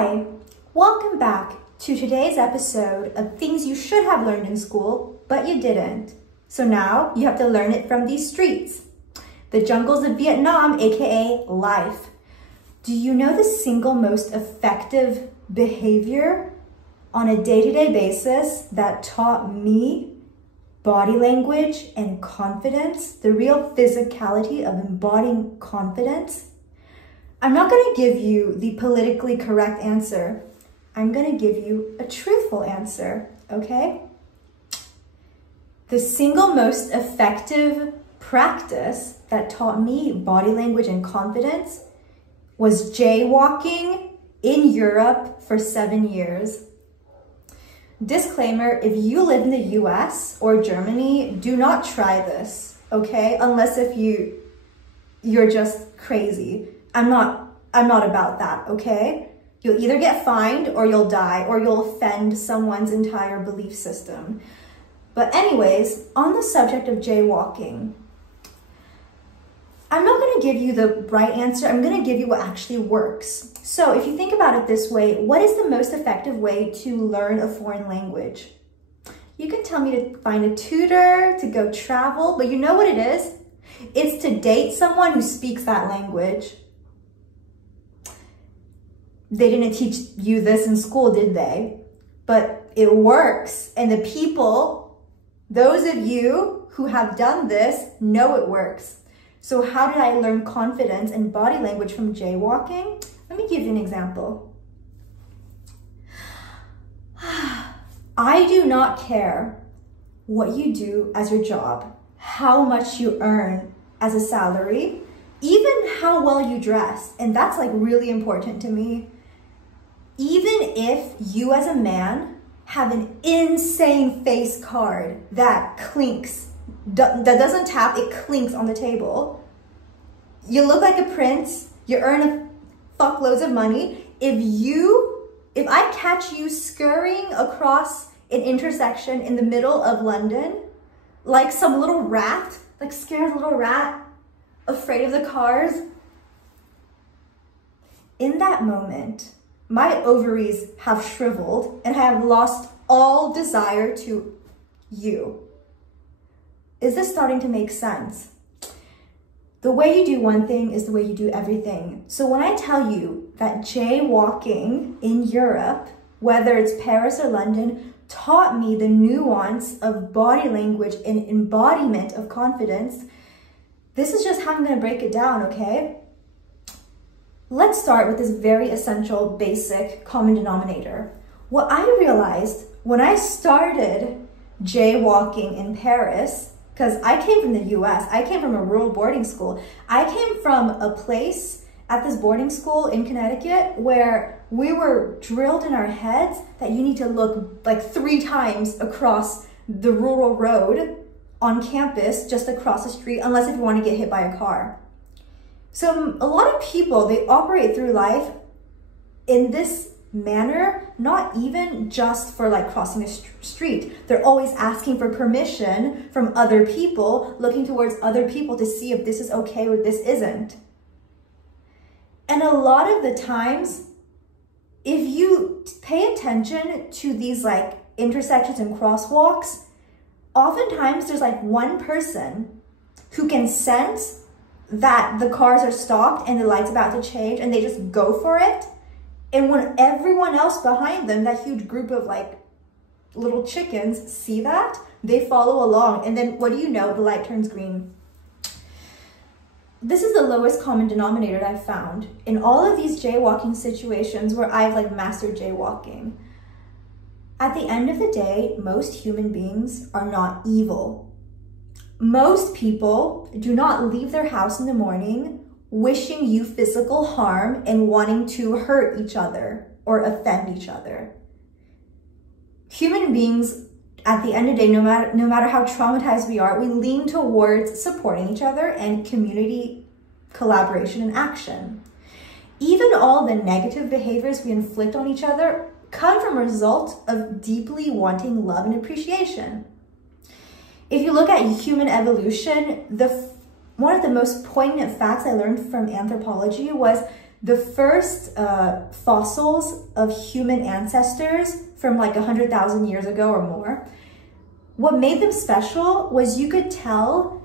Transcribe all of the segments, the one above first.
Hi, welcome back to today's episode of things you should have learned in school, but you didn't. So now you have to learn it from these streets. The jungles of Vietnam, aka life. Do you know the single most effective behavior on a day-to-day basis that taught me body language and confidence, the real physicality of embodying confidence? I'm not going to give you the politically correct answer. I'm going to give you a truthful answer, okay? The single most effective practice that taught me body language and confidence was jaywalking in Europe for 7 years. Disclaimer, if you live in the US or Germany, do not try this, okay? Unless if you're just crazy. I'm not about that, okay? You'll either get fined or you'll die or you'll offend someone's entire belief system. But anyways, on the subject of jaywalking, I'm not going to give you the right answer. I'm going to give you what actually works. So if you think about it this way, what is the most effective way to learn a foreign language? You can tell me to find a tutor, to go travel, but you know what it is? It's to date someone who speaks that language. They didn't teach you this in school, did they? But it works. And the people, those of you who have done this, know it works. So how did I learn confidence and body language from jaywalking? Let me give you an example. I do not care what you do as your job, how much you earn as a salary, even how well you dress. And that's like really important to me. Even if you as a man have an insane face card that clinks, that doesn't tap, it clinks on the table. You look like a prince, you earn fuckloads of money. If I catch you scurrying across an intersection in the middle of London, like some little rat, like scared little rat, afraid of the cars, in that moment, my ovaries have shriveled and I have lost all desire to you. Is this starting to make sense? The way you do one thing is the way you do everything. So when I tell you that jaywalking in Europe, whether it's Paris or London, taught me the nuance of body language and embodiment of confidence, this is just how I'm going to break it down, okay? Let's start with this very essential, basic common denominator. What I realized when I started jaywalking in Paris, because I came from the US, I came from a rural boarding school. I came from a place at this boarding school in Connecticut where we were drilled in our heads that you need to look like 3 times across the rural road on campus, just across the street, unless if you want to get hit by a car. So a lot of people, they operate through life in this manner, not even just for like crossing a street. They're always asking for permission from other people, looking towards other people to see if this is okay or this isn't. And a lot of the times, if you pay attention to these like intersections and crosswalks, oftentimes there's like one person who can sense that the cars are stopped and the light's about to change and they just go for it. And when everyone else behind them, that huge group of like little chickens, see that, they follow along. And then what do you know? The light turns green. This is the lowest common denominator that I've found in all of these jaywalking situations where I've like mastered jaywalking. At the end of the day, most human beings are not evil. Most people do not leave their house in the morning wishing you physical harm and wanting to hurt each other or offend each other. Human beings, at the end of the day, no matter how traumatized we are, we lean towards supporting each other and community collaboration and action. Even all the negative behaviors we inflict on each other come from a result of deeply wanting love and appreciation. If you look at human evolution, one of the most poignant facts I learned from anthropology was The first fossils of human ancestors from like 100,000 years ago or more, what made them special was you could tell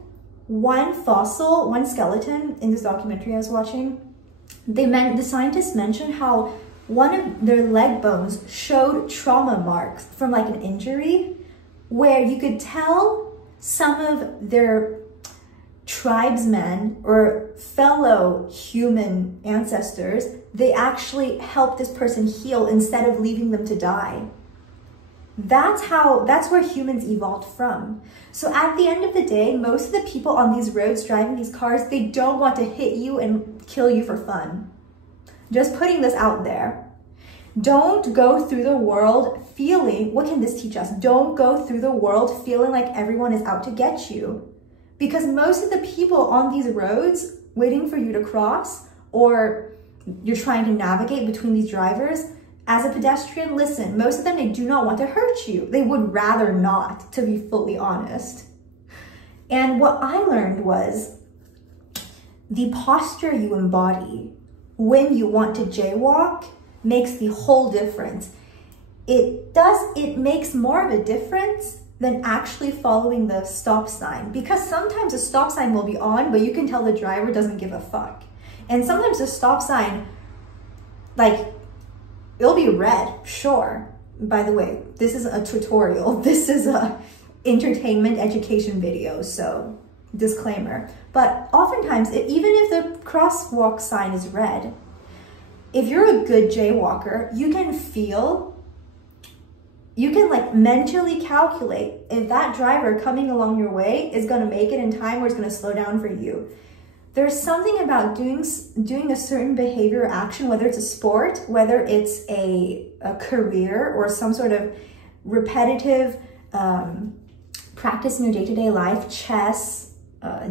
one fossil, one skeleton in this documentary I was watching, the scientists mentioned how one of their leg bones showed trauma marks from like an injury, where you could tell some of their tribesmen or fellow human ancestors, they actually helped this person heal instead of leaving them to die. That's where humans evolved from. So at the end of the day, most of the people on these roads driving these cars, they don't want to hit you and kill you for fun. Just putting this out there. Don't go through the world feeling, what can this teach us? Don't go through the world feeling like everyone is out to get you. Because most of the people on these roads waiting for you to cross, or you're trying to navigate between these drivers, as a pedestrian, listen, most of them, they do not want to hurt you. They would rather not, to be fully honest. And what I learned was the posture you embody when you want to jaywalk makes the whole difference. It makes more of a difference than actually following the stop sign, because sometimes a stop sign will be on, but you can tell the driver doesn't give a fuck. And sometimes the stop sign, like, it'll be red, sure. By the way, this is a tutorial. This is a entertainment education video, so disclaimer. But oftentimes, even if the crosswalk sign is red, if you're a good jaywalker, you can like mentally calculate if that driver coming along your way is gonna make it in time or is gonna slow down for you. There's something about doing a certain behavior or action, whether it's a sport, whether it's a career, or some sort of repetitive practice in your day-to-day life, chess,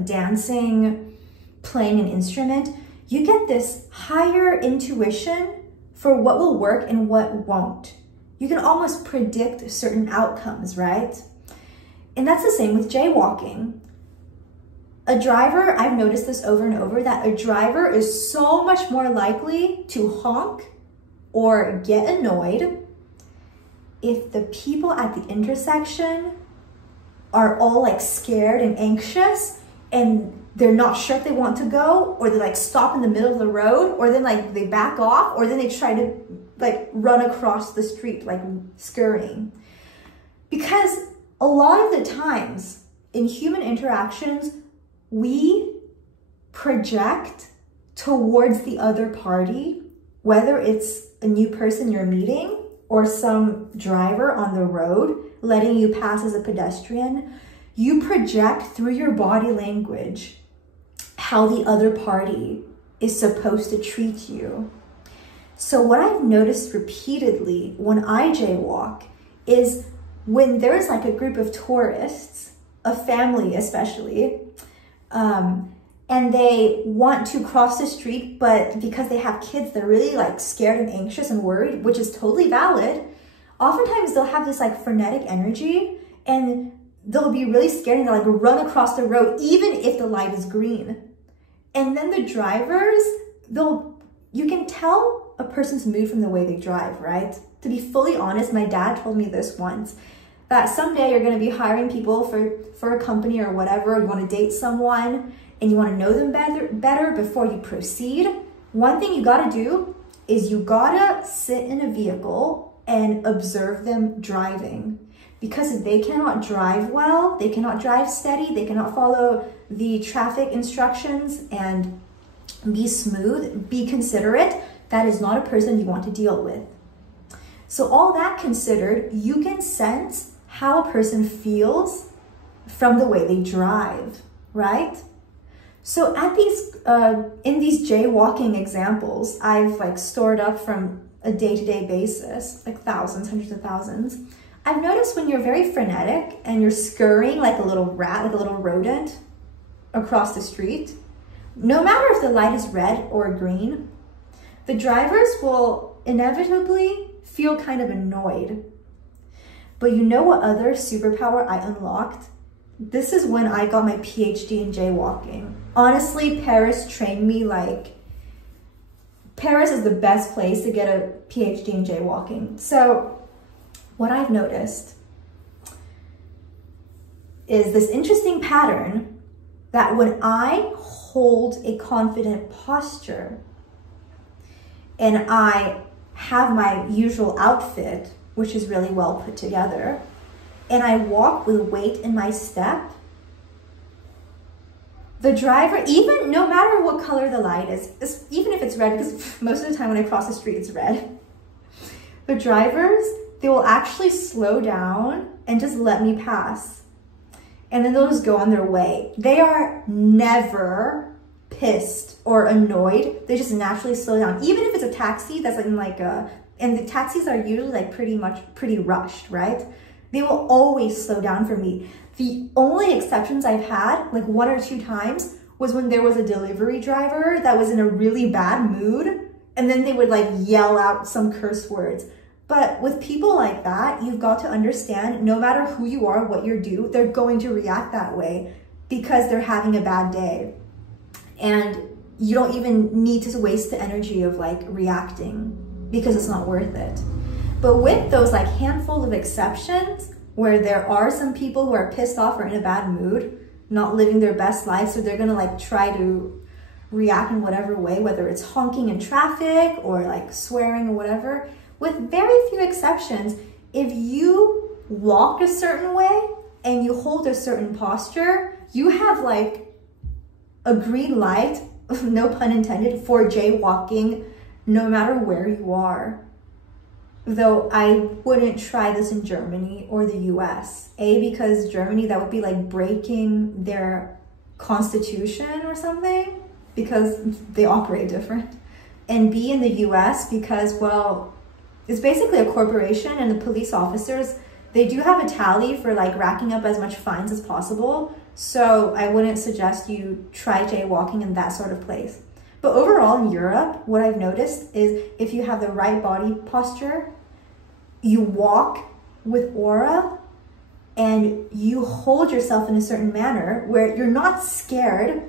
dancing, playing an instrument. You get this higher intuition for what will work and what won't. You can almost predict certain outcomes, right? And that's the same with jaywalking. A driver, I've noticed this over and over, that a driver is so much more likely to honk or get annoyed if the people at the intersection are all like scared and anxious and they're not sure if they want to go, or they like stop in the middle of the road, or then like they back off, or then they try to like run across the street like scurrying. Because a lot of the times in human interactions, we project towards the other party, whether it's a new person you're meeting or some driver on the road letting you pass as a pedestrian. You project through your body language how the other party is supposed to treat you. So what I've noticed repeatedly when I jaywalk is when there's like a group of tourists, a family especially, and they want to cross the street, but because they have kids, they're really like scared and anxious and worried, which is totally valid. Oftentimes they'll have this like frenetic energy and they'll be really scared and they'll like run across the road, even if the light is green. And then the drivers, you can tell a person's mood from the way they drive, right? To be fully honest, my dad told me this once, that someday you're going to be hiring people for a company or whatever, you want to date someone and you want to know them better before you proceed. One thing you got to do is you got to sit in a vehicle and observe them driving. Because if they cannot drive well, they cannot drive steady, they cannot follow the traffic instructions and be smooth, be considerate, that is not a person you want to deal with. So all that considered, you can sense how a person feels from the way they drive, right? So at these, in these jaywalking examples, I've like stored up from a day-to-day basis, like thousands, hundreds of thousands. I've noticed when you're very frenetic and you're scurrying like a little rat, like a little rodent across the street, no matter if the light is red or green, the drivers will inevitably feel kind of annoyed. But you know what other superpower I unlocked? This is when I got my PhD in jaywalking. Honestly, Paris trained me like Paris is the best place to get a PhD in jaywalking. So what I've noticed is this interesting pattern that when I hold a confident posture and I have my usual outfit, which is really well put together, and I walk with weight in my step, the driver, even no matter what color the light is, even if it's red, because most of the time when I cross the street, it's red, the drivers, they will actually slow down and just let me pass. And then they'll just go on their way. They are never pissed or annoyed. They just naturally slow down. Even if it's a taxi that's in like a, and the taxis are usually like pretty rushed, right? They will always slow down for me. The only exceptions I've had, like 1 or 2 times, was when there was a delivery driver that was in a really bad mood, and then they would like yell out some curse words. But with people like that, you've got to understand, no matter who you are, what you do, they're going to react that way because they're having a bad day. And you don't even need to waste the energy of like reacting because it's not worth it. But with those like handful of exceptions where there are some people who are pissed off or in a bad mood, not living their best life, so they're gonna like try to react in whatever way, whether it's honking in traffic or like swearing or whatever, with very few exceptions, if you walk a certain way and you hold a certain posture, you have like a green light, no pun intended, for jaywalking no matter where you are. Though I wouldn't try this in Germany or the US. Because Germany, that would be like breaking their constitution or something, because they operate different. And B, in the US, because, well, it's basically a corporation and the police officers, they do have a tally for like racking up as much fines as possible. So I wouldn't suggest you try jaywalking in that sort of place. But overall in Europe, what I've noticed is if you have the right body posture, you walk with aura, and you hold yourself in a certain manner where you're not scared.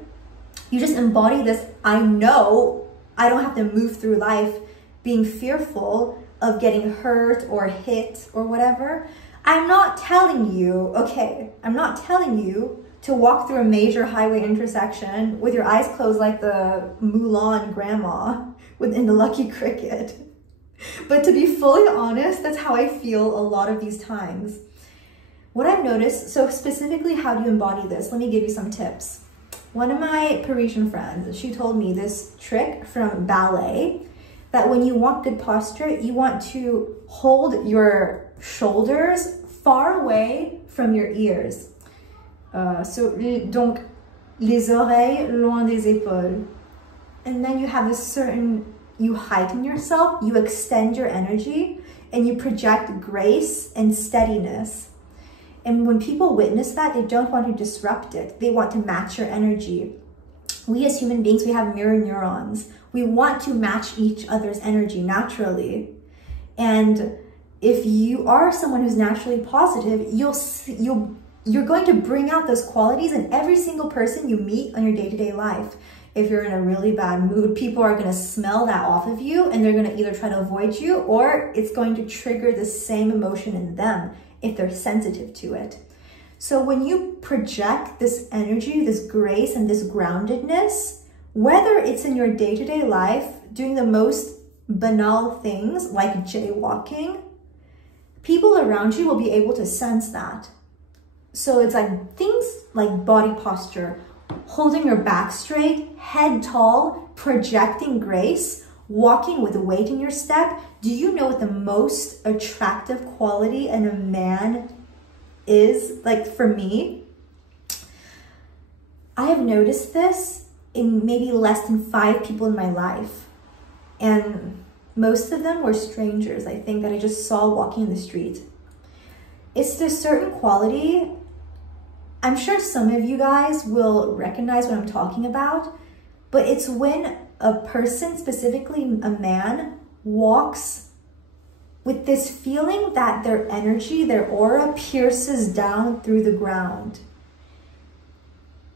You just embody this, I know I don't have to move through life being fearful of getting hurt or hit or whatever. I'm not telling you, okay, I'm not telling you to walk through a major highway intersection with your eyes closed like the Mulan grandma within the Lucky Cricket. But to be fully honest, that's how I feel a lot of these times. What I've noticed, so specifically how do you embody this? Let me give you some tips. One of my Parisian friends, she told me this trick from ballet, that when you want good posture, you want to hold your shoulders far away from your ears. Donc, les oreilles loin des épaules. And then you have a certain, you heighten yourself, you extend your energy, and you project grace and steadiness. And when people witness that, they don't want to disrupt it. They want to match your energy. We as human beings, we have mirror neurons. We want to match each other's energy naturally. And if you are someone who's naturally positive, you're going to bring out those qualities in every single person you meet on your day-to-day life. If you're in a really bad mood, people are going to smell that off of you, and they're going to either try to avoid you, or it's going to trigger the same emotion in them if they're sensitive to it. So when you project this energy, this grace, and this groundedness, whether it's in your day-to-day life, doing the most banal things like jaywalking, people around you will be able to sense that. So it's like things like body posture, holding your back straight, head tall, projecting grace, walking with weight in your step. Do you know what the most attractive quality in a man is? Like for me, I have noticed this in maybe less than 5 people in my life. And most of them were strangers, I think, that I just saw walking in the street. It's this certain quality. I'm sure some of you guys will recognize what I'm talking about, but it's when a person, specifically a man, walks with this feeling that their energy, their aura pierces down through the ground.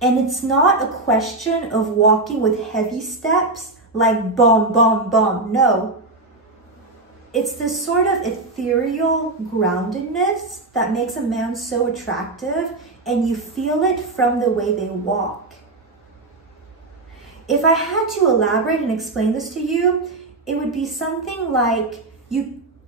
And it's not a question of walking with heavy steps like bomb, bomb, bomb. No. It's this sort of ethereal groundedness that makes a man so attractive, and you feel it from the way they walk. If I had to elaborate and explain this to you, it would be something like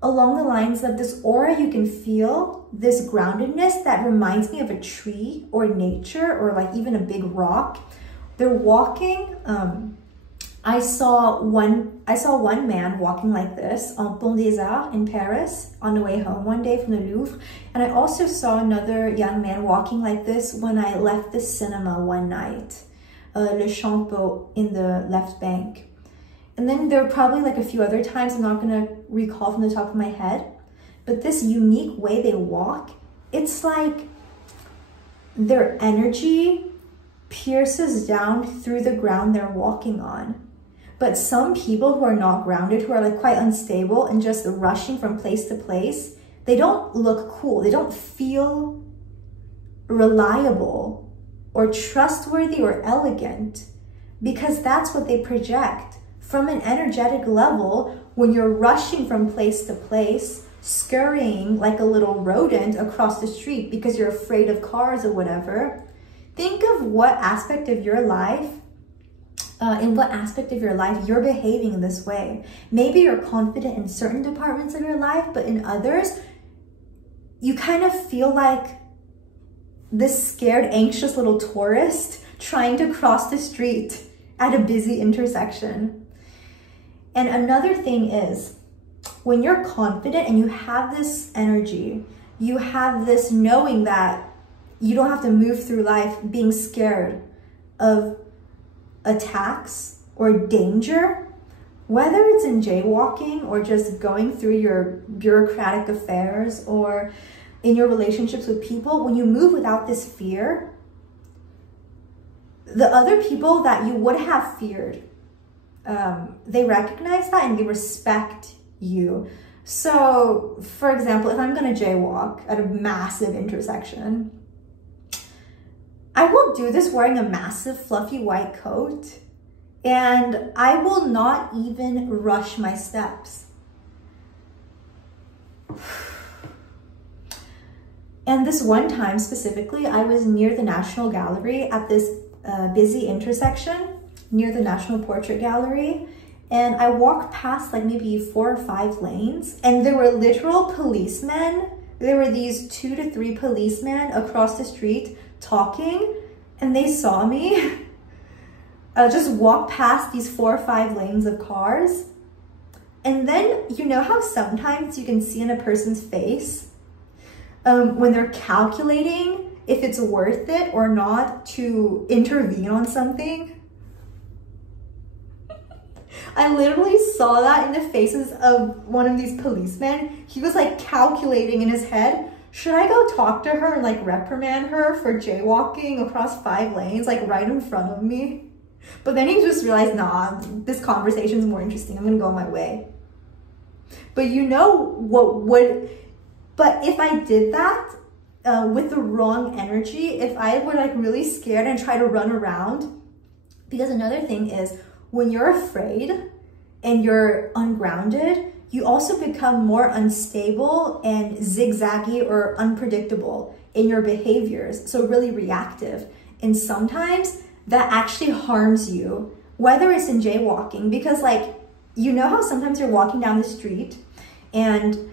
along the lines of this aura you can feel, this groundedness that reminds me of a tree or nature or like even a big rock. They're walking. I saw one man walking like this on Pont des Arts in Paris on the way home one day from the Louvre. And I also saw another young man walking like this when I left the cinema one night, Le Champeau in the left bank. And then there were probably like a few other times I'm not gonna recall from the top of my head, but this unique way they walk, it's like their energy pierces down through the ground they're walking on. But some people who are not grounded, who are like quite unstable and just rushing from place to place, they don't look cool. They don't feel reliable or trustworthy or elegant, because that's what they project. From an energetic level, when you're rushing from place to place, scurrying like a little rodent across the street because you're afraid of cars or whatever, think of what aspect of your life in what aspect of your life you're behaving in this way. Maybe you're confident in certain departments of your life, but in others, you kind of feel like this scared, anxious little tourist trying to cross the street at a busy intersection. And another thing is, when you're confident and you have this energy, you have this knowing that you don't have to move through life being scared of attacks or danger, whether it's in jaywalking or just going through your bureaucratic affairs or in your relationships with people. When you move without this fear, the other people that you would have feared, they recognize that and they respect you. So, for example, if I'm gonna jaywalk at a massive intersection, I will do this wearing a massive fluffy white coat, and I will not even rush my steps. And this one time specifically, I was near the National Gallery at this busy intersection near the National Portrait Gallery, and I walked past like maybe 4 or 5 lanes, and there were literal policemen. There were these 2 to 3 policemen across the street talking, and they saw me just walk past these 4 or 5 lanes of cars. And then, you know how sometimes you can see in a person's face when they're calculating if it's worth it or not to intervene on something? I literally saw that in the faces of one of these policemen. He was like calculating in his head, should I go talk to her and like reprimand her for jaywalking across 5 lanes, like right in front of me? But then he just realized, nah, this conversation is more interesting. I'm gonna go my way. But you know what would, but if I did that with the wrong energy, if I were like really scared and try to run around, because another thing is when you're afraid and you're ungrounded, you also become more unstable and zigzaggy or unpredictable in your behaviors, so really reactive. And sometimes that actually harms you, whether it's in jaywalking, because like, you know how sometimes you're walking down the street and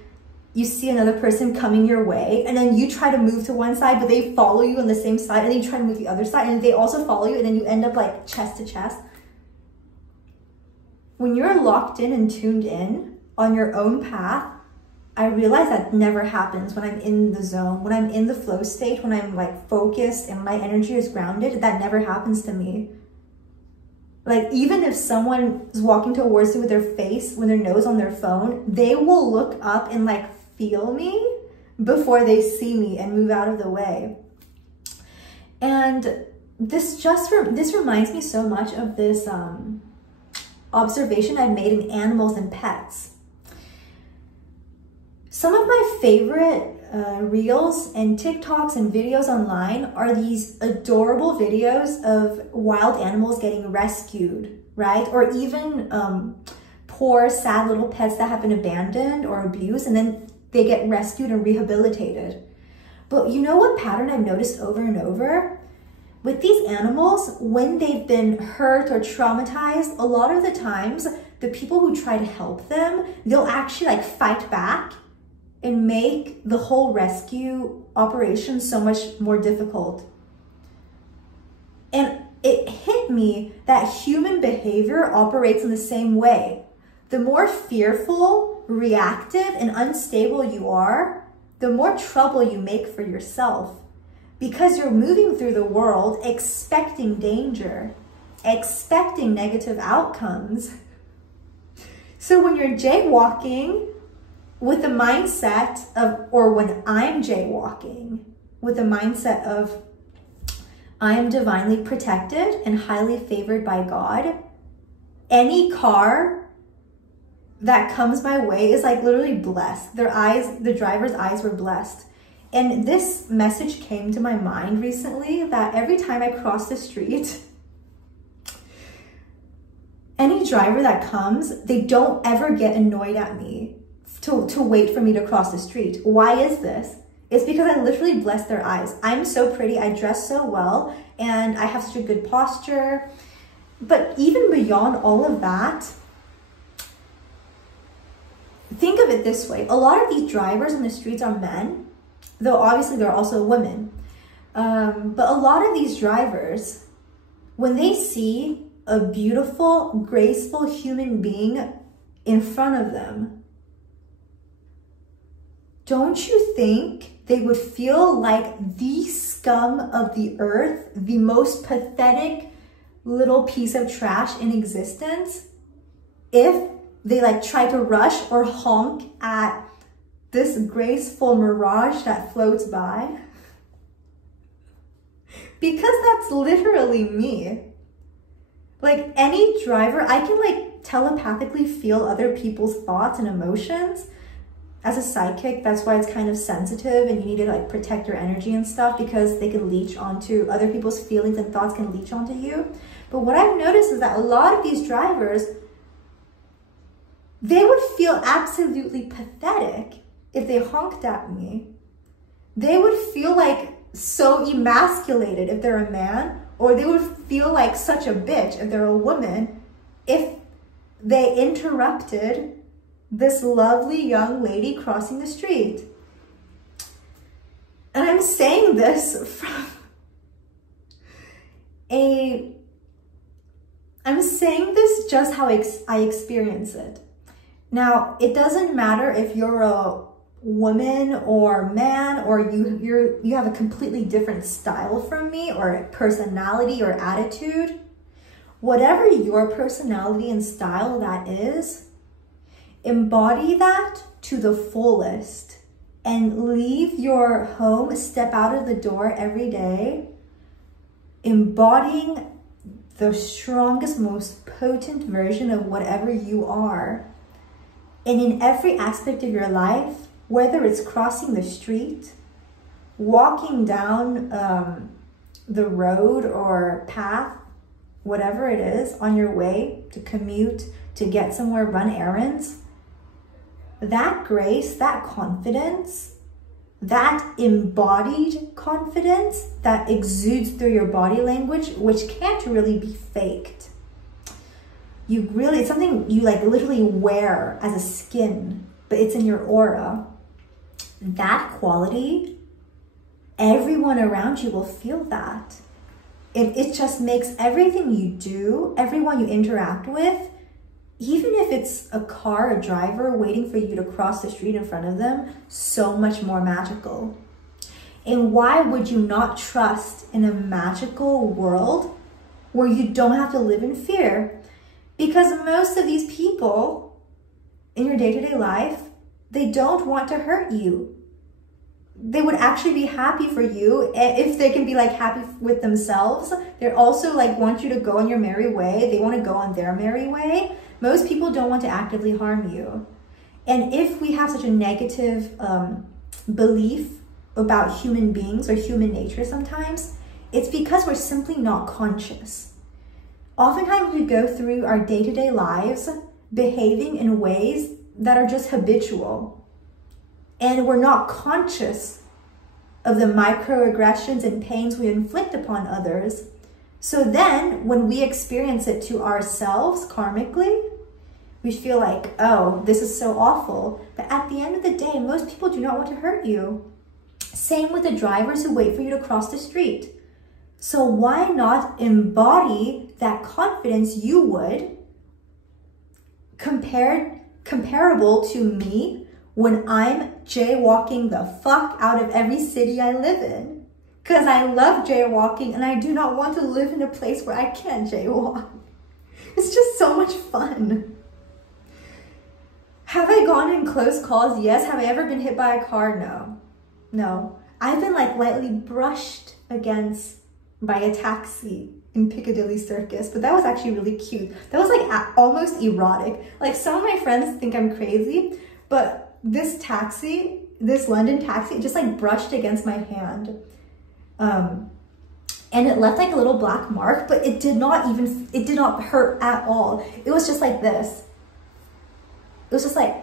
you see another person coming your way, and then you try to move to one side, but they follow you on the same side, and then you try to move the other side, and they also follow you, and then you end up like chest to chest. When you're locked in and tuned in on your own path, I realize that never happens when I'm in the zone, when I'm in the flow state, when I'm like focused and my energy is grounded. That never happens to me. Like, even if someone is walking towards you with their face, with their nose on their phone, they will look up and like feel me before they see me and move out of the way. And this reminds me so much of this observation I've made in animals and pets. Some of my favorite reels and TikToks and videos online are these adorable videos of wild animals getting rescued right? Or even poor, sad little pets that have been abandoned or abused, and then they get rescued and rehabilitated. But you know what pattern I've noticed over and over? With these animals, when they've been hurt or traumatized, a lot of the times, the people who try to help them, they'll actually like fight back and make the whole rescue operation so much more difficult. And it hit me that human behavior operates in the same way. The more fearful, reactive, and unstable you are, the more trouble you make for yourself, because you're moving through the world expecting danger, expecting negative outcomes. So when you're jaywalking with the mindset of, or when I'm jaywalking with the mindset of, I am divinely protected and highly favored by God, any car that comes my way is like literally blessed. Their eyes, the driver's eyes were blessed. And this message came to my mind recently that every time I cross the street, any driver that comes, they don't ever get annoyed at me to wait for me to cross the street. Why is this? It's because I literally bless their eyes. I'm so pretty, I dress so well, and I have such a good posture. But even beyond all of that, think of it this way. A lot of these drivers on the streets are men, though obviously there are also women. But a lot of these drivers, when they see a beautiful, graceful human being in front of them, don't you think they would feel like the scum of the earth, the most pathetic little piece of trash in existence, if they like try to rush or honk at this graceful mirage that floats by? Because that's literally me. Like any driver, I can like telepathically feel other people's thoughts and emotions. As a psychic, that's why it's kind of sensitive and you need to like protect your energy and stuff, because they can leech onto other people's feelings and thoughts can leech onto you. But what I've noticed is that a lot of these drivers, they would feel absolutely pathetic if they honked at me. They would feel like so emasculated if they're a man, or they would feel like such a bitch if they're a woman if they interrupted this lovely young lady crossing the street. And I'm saying this from I'm saying this just how I experience it. Now, it doesn't matter if you're a woman or man, or you have a completely different style from me, or personality or attitude. Whatever your personality and style that is, embody that to the fullest and leave your home, step out of the door every day, embodying the strongest, most potent version of whatever you are. And in every aspect of your life, whether it's crossing the street, walking down the road or path, whatever it is, on your way to commute, to get somewhere, run errands, that grace, that confidence, that embodied confidence that exudes through your body language, which can't really be faked. It's something you like literally wear as a skin, but it's in your aura. That quality, everyone around you will feel that. It just makes everything you do, everyone you interact with, even if it's a car, a driver waiting for you to cross the street in front of them, so much more magical. And why would you not trust in a magical world where you don't have to live in fear? Because most of these people in your day-to-day life, they don't want to hurt you. They would actually be happy for you if they can be like happy with themselves. They also like want you to go on your merry way. They want to go on their merry way. Most people don't want to actively harm you. And if we have such a negative belief about human beings or human nature sometimes, it's because we're simply not conscious. Oftentimes we go through our day-to-day lives behaving in ways that are just habitual, and we're not conscious of the microaggressions and pains we inflict upon others. So then when we experience it to ourselves karmically, we feel like, oh, this is so awful. But at the end of the day, most people do not want to hurt you. Same with the drivers who wait for you to cross the street. So why not embody that confidence you would comparable to me when I'm jaywalking the fuck out of every city I live in? Because I love jaywalking and I do not want to live in a place where I can't jaywalk. It's just so much fun. Have I gone in close calls? Yes. Have I ever been hit by a car? No. No. I've been like lightly brushed against by a taxi in Piccadilly Circus, but that was actually really cute. That was like almost erotic. Like some of my friends think I'm crazy, but this taxi, this London taxi, it just like brushed against my hand. And it left like a little black mark, but it did not hurt at all. It was just like this. It was just like,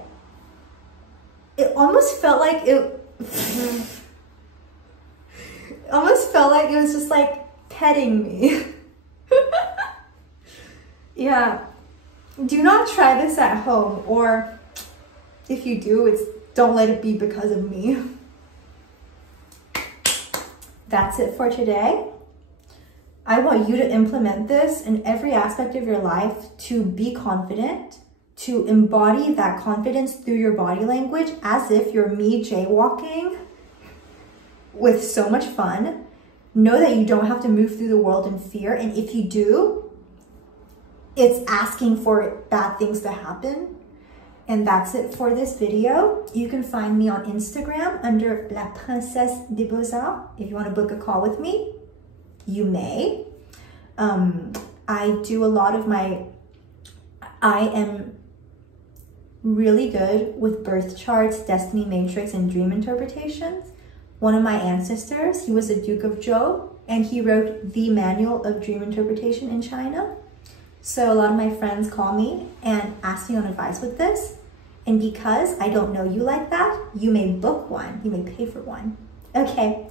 it almost felt like it almost felt like it was just like petting me. Yeah, do not try this at home, or if you do, don't let it be because of me. That's it for today. I want you to implement this in every aspect of your life, to be confident, to embody that confidence through your body language as if you're me jaywalking with so much fun. Know that you don't have to move through the world in fear, and if you do, it's asking for bad things to happen. And that's it for this video. You can find me on Instagram under La Princesse des Beaux-Arts. If you want to book a call with me, you may. I do a lot of I am really good with birth charts, destiny matrix, and dream interpretations. One of my ancestors, he was the Duke of Zhou, and he wrote the manual of dream interpretation in China. So a lot of my friends call me and ask me on advice with this. And because I don't know you like that, you may book one, you may pay for one. Okay,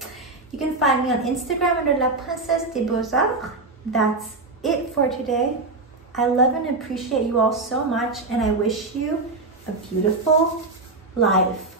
you can find me on Instagram under La Princesse des Beaux-Arts. That's it for today. I love and appreciate you all so much, and I wish you a beautiful life.